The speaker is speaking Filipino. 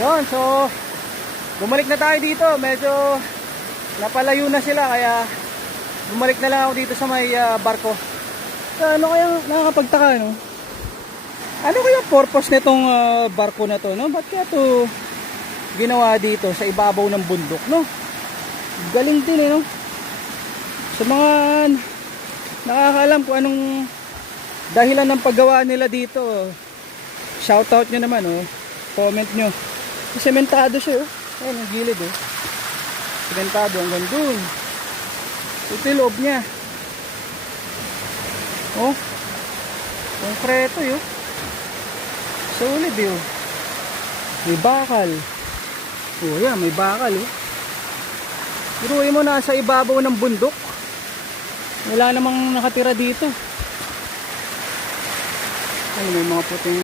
Yun, so bumalik na tayo dito. Medyo napalayo na sila, kaya bumalik na lang ako dito sa may barko. Ano kaya nakakapagtaka, no? Ano kaya purpose nitong barko na to, no? Ba't kaya to ginawa dito sa ibabaw ng bundok, no? Galing din, no? Sa mga nakakaalam kung anong dahilan ng paggawa nila dito, shoutout nyo naman, oh. Comment nyo. Sementado siya, oh. Ayan, ang gilid, oh. Sementado hanggang dun. Ito yung loob niya. Oh, konkreto, yun. Solid, yun. May bakal. Oh, yan, may bakal, oh. Iruin mo, nasa ibabaw ng bundok. Wala namang nakatira dito. Ay, may mga puting